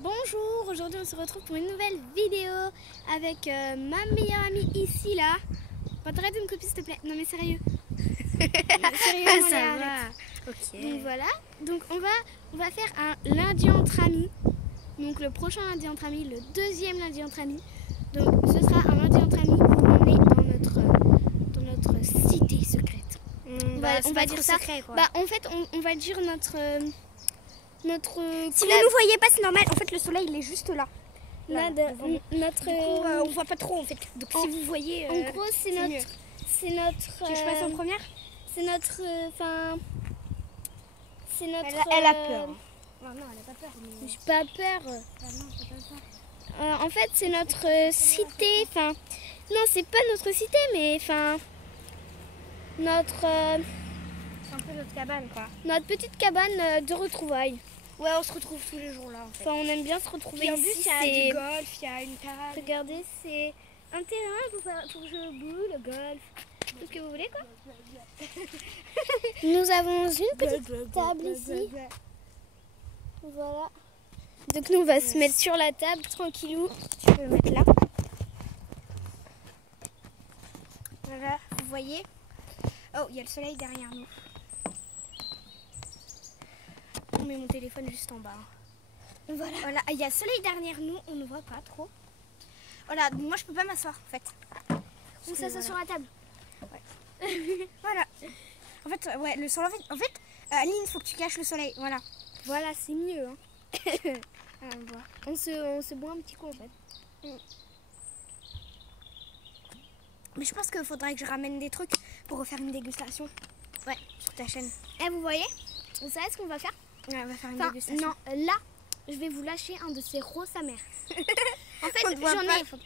Bonjour, aujourd'hui on se retrouve pour une nouvelle vidéo avec ma meilleure amie ici là. T'arrêtes de me copier s'il te plaît. Non mais sérieux. Sérieusement, ça arrête. va. Ok. Donc voilà, donc on va faire un lundi entre amis. Donc le prochain lundi entre amis, le deuxième lundi entre amis. Donc ce sera un lundi entre amis où on est dans notre cité secrète. On va dire ça. Secret, quoi. Bah en fait on va dire notre Si vous ne nous voyez pas, c'est normal. En fait, le soleil, il est juste là. notre Du coup, on voit pas trop, en fait. Donc, si vous voyez... en gros, c'est notre... mieux. C'est notre... Tu veux que je passe en première? C'est notre... Enfin... c'est notre... Elle a peur. Non, elle a pas peur. Mais... J'ai pas peur. non, j'ai pas peur. En fait, c'est notre cité... Enfin... Non, c'est pas notre cité, mais... Enfin... Notre... C'est un peu notre cabane, quoi. notre petite cabane de retrouvailles. Ouais, on se retrouve tous les jours, là, en fait. Enfin, on aime bien se retrouver Puis en ici. plus, il y a du golf, il y a une table. Regardez, c'est un terrain pour jouer au boule, le golf, tout ce que vous voulez quoi. Nous avons une petite table ici. Voilà. Donc nous on va se mettre sur la table tranquillou. Tu peux le mettre là. Voilà, vous voyez. Oh, il y a le soleil derrière nous. On met mon téléphone juste en bas. Voilà, il y a le soleil derrière nous, on ne voit pas trop. Voilà, moi je peux pas m'asseoir en fait. On s'assoit sur la table. Ouais. Voilà. En fait, ouais, le soleil. En fait, Aline, il faut que tu caches le soleil. Voilà. Voilà, c'est mieux. Hein. On voit. On se boit un petit coup en fait. Mais je pense qu'il faudrait que je ramène des trucs pour refaire une dégustation. Ouais, sur ta chaîne. Eh, vous voyez, vous savez ce qu'on va faire? Ouais, on va faire une dégustation. Non, là, je vais vous lâcher un de ces rots sa mère. En fait,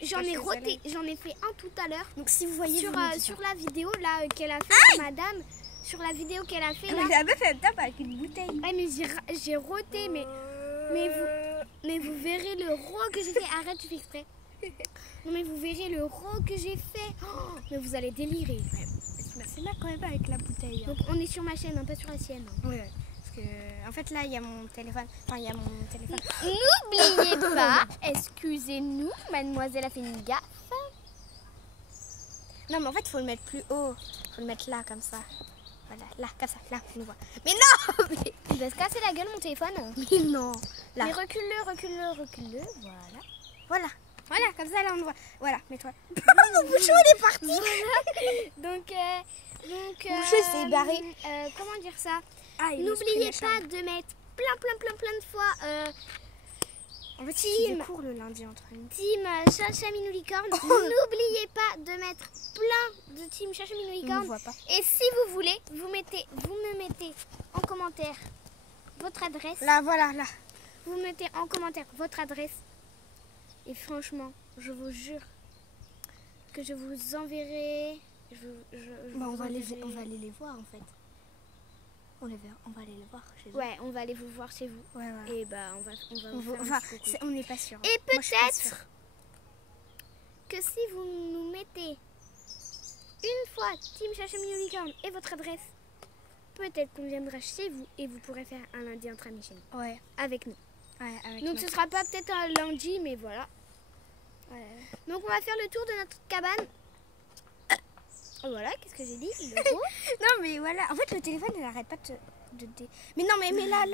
j'en ai fait un tout à l'heure. Donc si vous voyez sur la vidéo là qu'elle a fait la madame, sur la vidéo qu'elle a fait là. Mais la meuf elle tape avec une bouteille. Ouais, mais j'ai roté, mais vous verrez le rot que j'ai fait. Arrête, tu fais exprès. Non mais vous verrez le rot que j'ai fait. Oh, mais vous allez délirer. Ouais. Bah, c'est là quand même avec la bouteille. Donc on est sur ma chaîne, pas sur la sienne. Ouais. Parce que en fait là il y a mon téléphone. Enfin il y a mon téléphone. N'oubliez pas, excusez-nous, mademoiselle a fait une gaffe. Non mais en fait il faut le mettre plus haut. Il faut le mettre là comme ça. Voilà, là, comme ça, là, on le voit. Mais non mais... Il va se casser la gueule mon téléphone. Mais non. Là. Mais recule-le, voilà. Voilà, comme ça là on le voit. Voilà, mets-toi. Mon bouchon il est parti. Voilà. Donc bouchon s'est barré. Comment dire ça? N'oubliez N'oubliez pas de mettre plein de fois en fait, il court le lundi entre nous. Team Chacha Minou Licorne. N'oubliez pas de mettre plein de Team Chacha Minou Licorne. On ne voit pas. Et si vous voulez, vous me mettez en commentaire votre adresse. Là, voilà, là. Vous mettez en commentaire votre adresse. Et franchement, je vous jure que je vous enverrai. On va aller les voir en fait. On va aller les voir chez vous. Ouais, on va aller vous voir chez vous. Ouais. Et bah on va vous faire un petit coucou. On n'est pas sûr. Et peut-être que si vous nous mettez une fois Team Chacha Minou Licorne et votre adresse, peut-être qu'on viendra chez vous et vous pourrez faire un lundi entre amis chez nous. Ouais. Avec nous. Ouais, avec donc ce sera pas peut-être un lundi, mais voilà. Ouais. Donc on va faire le tour de notre cabane. Voilà, qu'est-ce que j'ai dit? Non mais voilà, en fait le téléphone il arrête pas Mais non mais là.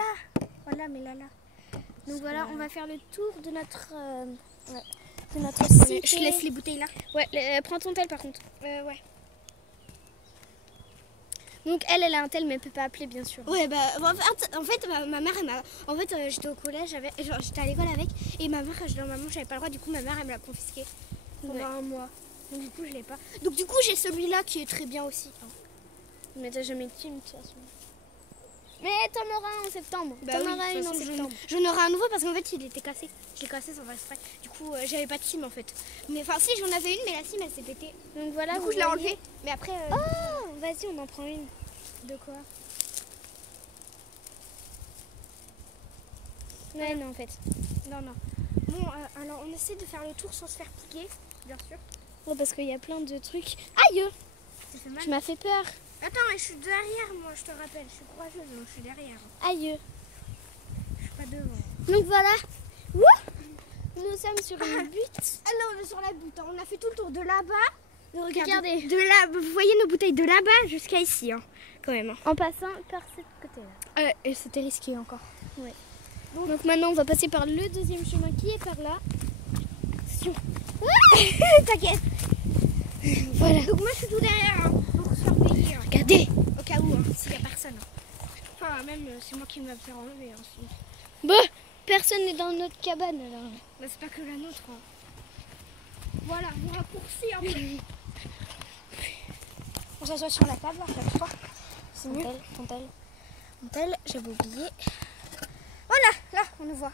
Voilà, mais là. Donc voilà, on va faire le tour de notre cité. Je laisse les bouteilles là. Ouais, prends ton tel par contre. Ouais. Donc elle a un tel mais elle peut pas appeler bien sûr. Ouais en fait ma mère j'étais au collège j'étais à l'école avec et ma mère j'avais pas le droit, du coup ma mère elle me l'a confisqué pendant un mois. Donc du coup je l'ai pas. Donc du coup j'ai celui-là qui est très bien aussi. Mais t'as jamais de team de toute façon. Mais t'en auras un en septembre. T'en auras une en septembre. J'en aurai un nouveau parce qu'en fait il était cassé. Je l'ai cassé sans faire exprès. Du coup j'avais pas de team en fait. Mais enfin si j'en avais une mais la team elle s'est pétée. Donc voilà. Du coup je l'ai enlevée. Mais après. Oh vas-y on en prend une. De quoi? Ouais non en fait. Non. Bon alors on essaie de faire le tour sans se faire piquer, bien sûr. Ouais parce qu'il y a plein de trucs. Aïe! Ça fait mal. Tu m'as fait peur. Attends mais je suis derrière moi, je te rappelle. Je suis courageuse donc je suis derrière. Aïe! Je suis pas devant. Donc voilà. Wouh! nous sommes sur une butte. Ah non, on est sur la butte. On a fait tout le tour de là-bas. Regardez. De là, vous voyez nos bouteilles de là-bas jusqu'à ici, hein, quand même. En passant par ce côté-là. Et c'était risqué encore. Ouais. Donc maintenant, on va passer par le deuxième chemin qui est par là. T'inquiète. Voilà. Donc moi, je suis tout derrière hein, pour surveiller. Hein, Regardez. au cas où, hein, s'il n'y a personne. Hein. Enfin, même, c'est moi qui me va me faire enlever. Hein, si. Bah, personne n'est dans notre cabane alors. Bah, c'est pas que la nôtre. Hein. Voilà, on raccourcit un peu. On s'assoit sur la table, là, cette fois. C'est mieux. Montel, j'avais oublié. Voilà, là, on nous voit.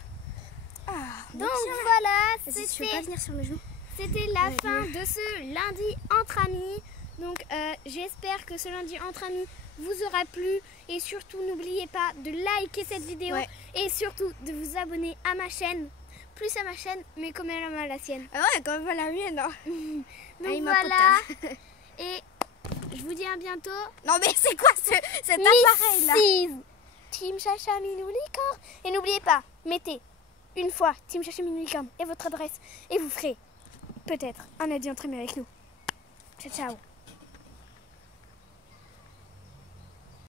Ah, Donc voilà, vas-y, tu veux pas venir sur mes genoux? c'était la fin de ce lundi entre amis. Donc j'espère que ce lundi entre amis vous aura plu. Et surtout, n'oubliez pas de liker cette vidéo. Ouais. Et surtout de vous abonner à ma chaîne. Plus à ma chaîne, mais quand même à la sienne. Ah ouais, quand même à la mienne. Hein. Donc voilà. Et je vous dis à bientôt. Non mais c'est quoi cet appareil là? Team Chacha Minou Licorne. Et n'oubliez pas, mettez une fois Team Chacha Minou Licorne et votre adresse. Et vous ferez peut-être un adieu entre amis avec nous. Ciao, ciao.